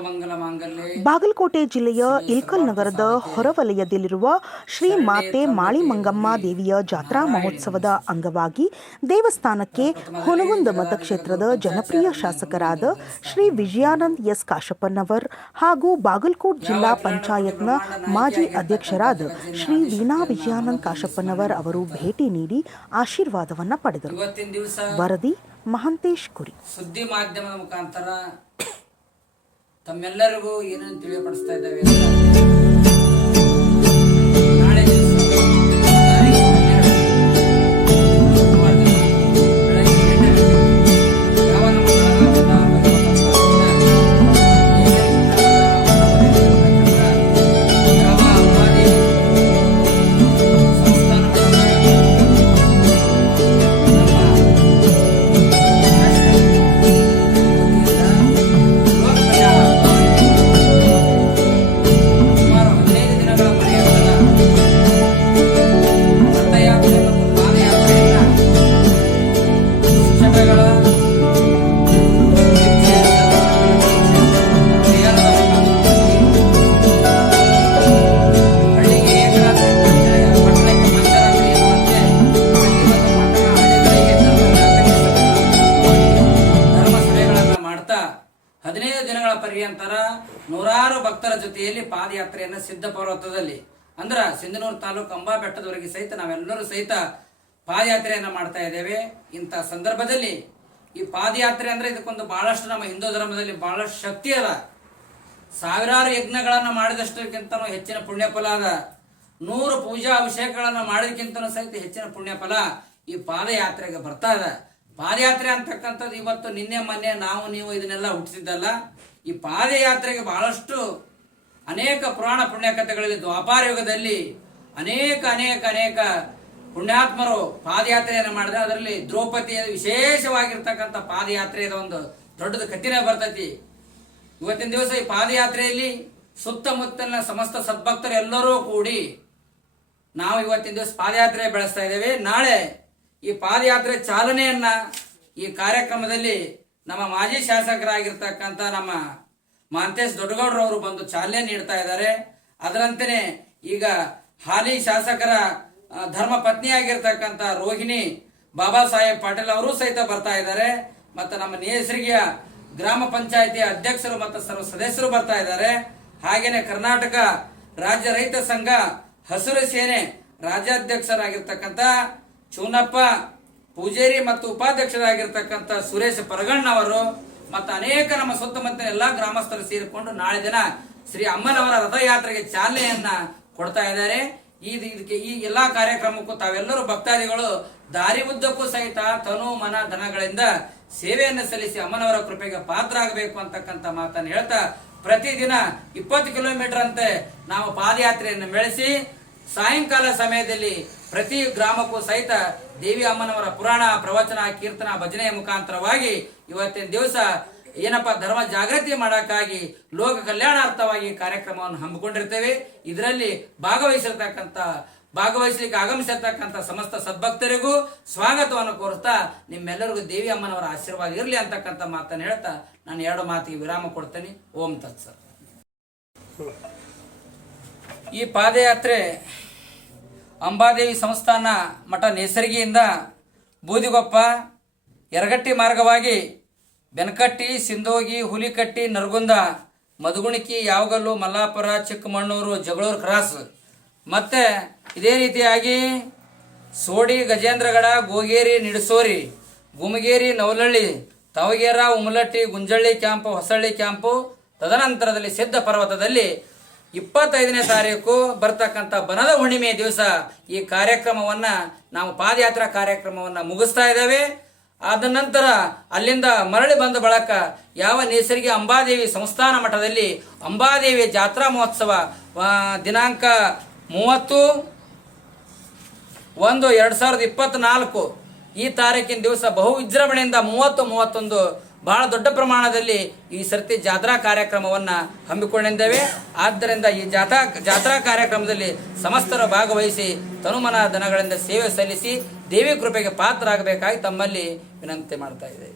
ಸರ್ವಮಂಗಲ ಮಾಂಗಲ್ಯೆ. ಬಾಗಲಕೋಟೆ ಜಿಲ್ಲೆಯ ಇಲ್ಕಲ್ ನಗರದ ಹೊರವಲಯದಲ್ಲಿರುವ ಶ್ರೀ ಮಾತೆ ಮಾಳಿಮಂಗಮ್ಮ ದೇವಿಯ ಜಾತ್ರಾ ಮಹೋತ್ಸವದ ಅಂಗವಾಗಿ ದೇವಸ್ಥಾನಕ್ಕೆ ಹುನಗುಂದ ಮತಕ್ಷೇತ್ರದ ಜನಪ್ರಿಯ ಶಾಸಕರಾದ ಶ್ರೀ ವಿಜಯಾನಂದ್ ಎಸ್ ಕಾಶಪ್ಪನವರ್ ಹಾಗೂ ಬಾಗಲಕೋಟ್ ಜಿಲ್ಲಾ ಪಂಚಾಯತ್ನ ಮಾಜಿ ಅಧ್ಯಕ್ಷರಾದ ಶ್ರೀ ವೀಣಾ ವಿಜಯಾನಂದ್ ಕಾಶಪ್ಪನವರ್ ಅವರು ಭೇಟಿ ನೀಡಿ ಆಶೀರ್ವಾದವನ್ನ ಪಡೆದರು. ವರದಿ ಮಹಾಂತೇಶ್ ಕುರಿ. ಸುದ್ದಿ ಮಾಧ್ಯಮದ ಮುಖಾಂತರ ತಮ್ಮೆಲ್ಲರಿಗೂ ಏನನ್ನು ತಿಳಿಯಪಡಿಸ್ತಾ ಇದ್ದೇವೆ. ನಾಳೆ ಪರ್ಯಂತರ ನೂರಾರು ಭಕ್ತರ ಜೊತೆಯಲ್ಲಿ ಪಾದಯಾತ್ರೆಯನ್ನು ಸಿದ್ಧ ಪರ್ವತದಲ್ಲಿ ಅಂದ್ರ ಸಿಂಧನೂರು ತಾಲೂಕು ಅಂಬಾ ಬೆಟ್ಟದವರೆಗೆ ಸಹಿತ ನಾವೆಲ್ಲರೂ ಸಹಿತ ಪಾದಯಾತ್ರೆಯನ್ನ ಮಾಡ್ತಾ ಇದ್ದೇವೆ. ಇಂಥ ಸಂದರ್ಭದಲ್ಲಿ ಈ ಪಾದಯಾತ್ರೆ ಅಂದ್ರೆ ಇದಕ್ಕೊಂದು ಬಹಳಷ್ಟು ನಮ್ಮ ಹಿಂದೂ ಧರ್ಮದಲ್ಲಿ ಬಹಳಷ್ಟು ಶಕ್ತಿ ಅದ. ಸಾವಿರಾರು ಯಜ್ಞಗಳನ್ನು ಮಾಡಿದಷ್ಟಕ್ಕಿಂತನೂ ಹೆಚ್ಚಿನ ಪುಣ್ಯ ಫಲ ಅದ. 100 ಪೂಜಾ ಅಭಿಷೇಕಗಳನ್ನು ಮಾಡೋದಕ್ಕಿಂತನೂ ಸಹಿತ ಹೆಚ್ಚಿನ ಪುಣ್ಯ ಫಲ ಈ ಪಾದಯಾತ್ರೆಗೆ ಬರ್ತಾ ಇದೆ. ಪಾದಯಾತ್ರೆ ಅಂತಕ್ಕಂಥದ್ದು ಇವತ್ತು ನಿನ್ನೆ ಮೊನ್ನೆ ನಾವು ನೀವು ಇದನ್ನೆಲ್ಲ ಹುಟ್ಟಿಸಿದ್ದಲ್ಲ. ಈ ಪಾದಯಾತ್ರೆಗೆ ಬಹಳಷ್ಟು ಅನೇಕ ಪುರಾಣ ಪುಣ್ಯಕಥೆಗಳಲ್ಲಿ ದ್ವಾಪಾರ ಯುಗದಲ್ಲಿ ಅನೇಕ ಅನೇಕ ಅನೇಕ ಪುಣ್ಯಾತ್ಮರು ಪಾದಯಾತ್ರೆಯನ್ನು ಮಾಡಿದ್ರೆ ಅದರಲ್ಲಿ ದ್ರೌಪದಿ ವಿಶೇಷವಾಗಿರ್ತಕ್ಕಂಥ ಪಾದಯಾತ್ರೆಯ ಒಂದು ದೊಡ್ಡದು ಕಥೆನೇ ಬರ್ತೈತಿ. ಇವತ್ತಿನ ದಿವಸ ಈ ಪಾದಯಾತ್ರೆಯಲ್ಲಿ ಸುತ್ತಮುತ್ತಲಿನ ಸಮಸ್ತ ಸದ್ಭಕ್ತರು ಎಲ್ಲರೂ ಕೂಡಿ ನಾವು ಇವತ್ತಿನ ದಿವಸ ಪಾದಯಾತ್ರೆ ಬೆಳೆಸ್ತಾ ಇದ್ದೇವೆ. ನಾಳೆ ಈ ಪಾದಯಾತ್ರೆ ಚಾಲನೆಯನ್ನ ಈ ಕಾರ್ಯಕ್ರಮದಲ್ಲಿ ನಮ್ಮ ಮಾಜಿ ಶಾಸಕರಾಗಿರ್ತಕ್ಕಂಥ ನಮ್ಮ ಮಹಾಂತೇಶ್ ದೊಡ್ಡಗೌಡರವರು ಬಂದು ಚಾಲನೆ ನೀಡ್ತಾ ಇದ್ದಾರೆ. ಅದರಂತೆಯೇ ಈಗ ಹಾಲಿ ಶಾಸಕರ ಧರ್ಮ ಪತ್ನಿಯಾಗಿರ್ತಕ್ಕಂಥ ರೋಹಿಣಿ ಬಾಬಾ ಸಾಹೇಬ್ ಪಾಟೀಲ್ ಅವರು ಸಹಿತ ಬರ್ತಾ ಇದ್ದಾರೆ. ಮತ್ತು ನಮ್ಮ ನೇಸರಿಗೆಯ ಗ್ರಾಮ ಪಂಚಾಯಿತಿಯ ಅಧ್ಯಕ್ಷರು ಮತ್ತು ಸರ್ವ ಸದಸ್ಯರು ಬರ್ತಾ ಇದ್ದಾರೆ. ಹಾಗೇನೆ ಕರ್ನಾಟಕ ರಾಜ್ಯ ರೈತ ಸಂಘ ಹಸಿರು ಸೇನೆ ರಾಜ್ಯಾಧ್ಯಕ್ಷರಾಗಿರ್ತಕ್ಕಂಥ ಚೂನಪ್ಪ ಪೂಜೇರಿ ಮತ್ತು ಉಪಾಧ್ಯಕ್ಷರಾಗಿರ್ತಕ್ಕಂಥ ಸುರೇಶ್ ಪರಗಣ್ಣವರು ಮತ್ತು ಅನೇಕ ನಮ್ಮ ಸುತ್ತಮುತ್ತ ಎಲ್ಲಾ ಗ್ರಾಮಸ್ಥರು ಸೇರಿಕೊಂಡು ನಾಳೆ ದಿನ ಶ್ರೀ ಅಮ್ಮನವರ ರಥಯಾತ್ರೆಗೆ ಚಾಲನೆಯನ್ನ ಕೊಡ್ತಾ ಇದ್ದಾರೆ. ಇದಕ್ಕೆ ಈ ಎಲ್ಲಾ ಕಾರ್ಯಕ್ರಮಕ್ಕೂ ತಾವೆಲ್ಲರೂ ಭಕ್ತಾದಿಗಳು ದಾರಿ ಉದ್ದಕ್ಕೂ ಸಹಿತ ತನು ಮನ ಧನಗಳಿಂದ ಸೇವೆಯನ್ನು ಸಲ್ಲಿಸಿ ಅಮ್ಮನವರ ಕೃಪೆಗೆ ಪಾತ್ರ ಆಗಬೇಕು ಅಂತಕ್ಕಂಥ ಮಾತನ್ನು ಹೇಳ್ತಾ ಪ್ರತಿದಿನ 20 ಕಿಲೋಮೀಟರ್ ಅಂತೆ ನಾವು ಪಾದಯಾತ್ರೆಯನ್ನು ಬೆಳೆಸಿ ಸಾಯಂಕಾಲ ಸಮಯದಲ್ಲಿ ಪ್ರತಿ ಗ್ರಾಮಕ್ಕೂ ಸಹಿತ ದೇವಿ ಅಮ್ಮನವರ ಪುರಾಣ ಪ್ರವಚನ ಕೀರ್ತನ ಭಜನೆಯ ಮುಖಾಂತರವಾಗಿ ಇವತ್ತಿನ ದಿವಸ ಏನಪ್ಪಾ ಧರ್ಮ ಜಾಗೃತಿ ಮಾಡಕ್ಕಾಗಿ ಲೋಕ ಕಲ್ಯಾಣಾರ್ಥವಾಗಿ ಕಾರ್ಯಕ್ರಮವನ್ನು ಹಮ್ಮಿಕೊಂಡಿರ್ತೇವೆ. ಇದರಲ್ಲಿ ಭಾಗವಹಿಸಲಿಕ್ಕೆ ಆಗಮಿಸಿರ್ತಕ್ಕಂಥ ಸಮಸ್ತ ಸದ್ಭಕ್ತರಿಗೂ ಸ್ವಾಗತವನ್ನು ಕೋರುತ್ತಾ ನಿಮ್ಮೆಲ್ಲರಿಗೂ ದೇವಿ ಅಮ್ಮನವರ ಆಶೀರ್ವಾದ ಇರಲಿ ಅಂತಕ್ಕಂಥ ಮಾತನ್ನು ಹೇಳ್ತಾ ನಾನು 2 ಮಾತಿಗೆ ವಿರಾಮ ಕೊಡ್ತೇನೆ. ಓಂ ತತ್ಸತ್. ಈ ಪಾದಯಾತ್ರೆ ಅಂಬಾದೇವಿ ಸಂಸ್ಥಾನ ಮಠ ನೇಸರಿಗೆಯಿಂದ ಬೂದಿಗೊಪ್ಪ ಯರಗಟ್ಟಿ ಮಾರ್ಗವಾಗಿ ಬೆನಕಟ್ಟಿ, ಸಿಂದೋಗಿ, ಹುಲಿಕಟ್ಟಿ, ನರಗುಂದ, ಮಧುಗುಣಿಕಿ, ಯಾವಗಲ್ಲು, ಮಲ್ಲಾಪುರ, ಚಿಕ್ಕಮಣ್ಣೂರು, ಜಗಳೂರು ಕ್ರಾಸ್ ಮತ್ತೆ ಇದೇ ರೀತಿಯಾಗಿ ಸೋಡಿ, ಗಜೇಂದ್ರಗಡ, ಗೋಗೇರಿ, ನಿಡಸೋರಿ, ಗುಮಗೇರಿ, ನವಲಹಳ್ಳಿ, ತಾವಗೇರ, ಉಮಲಟ್ಟಿ, ಗುಂಜಳ್ಳಿ ಕ್ಯಾಂಪು, ಹೊಸಳ್ಳಿ ಕ್ಯಾಂಪು, ತದನಂತರದಲ್ಲಿ ಸಿದ್ಧ ಪರ್ವತದಲ್ಲಿ 25ನೇ ತಾರೀಕು ಬರ್ತಕ್ಕಂಥ ಬನದ ಹುಣ್ಣಿಮೆ ದಿವಸ ಈ ಕಾರ್ಯಕ್ರಮವನ್ನ ನಾವು ಪಾದಯಾತ್ರಾ ಕಾರ್ಯಕ್ರಮವನ್ನ ಮುಗಿಸ್ತಾ ಇದ್ದೇವೆ. ಆದ ನಂತರ ಅಲ್ಲಿಂದ ಮರಳಿ ಬಂದ ಬಳಕ ಯಾವ ನೇಸರಿಗೆ ಅಂಬಾದೇವಿ ಸಂಸ್ಥಾನ ಮಠದಲ್ಲಿ ಅಂಬಾದೇವಿ ಜಾತ್ರಾ ಮಹೋತ್ಸವ ದಿನಾಂಕ 30/1/2024 ಈ ತಾರೀಕಿನ ದಿವಸ ಬಹು ವಿಜೃಂಭಣೆಯಿಂದ 30-31 ಬಹಳ ದೊಡ್ಡ ಪ್ರಮಾಣದಲ್ಲಿ ಈ ಸರ್ತಿ ಜಾತ್ರಾ ಕಾರ್ಯಕ್ರಮವನ್ನು ಹಮ್ಮಿಕೊಂಡಿದ್ದೇವೆ. ಆದ್ದರಿಂದ ಈ ಜಾತ್ರಾ ಕಾರ್ಯಕ್ರಮದಲ್ಲಿ ಸಮಸ್ತರು ಭಾಗವಹಿಸಿ ತನುಮನ ದನಗಳಿಂದ ಸೇವೆ ಸಲ್ಲಿಸಿ ದೇವಿ ಕೃಪೆಗೆ ಪಾತ್ರರಾಗಬೇಕಾಗಿ ತಮ್ಮಲ್ಲಿ ವಿನಂತಿ ಮಾಡ್ತಾ ಇದ್ದೇವೆ.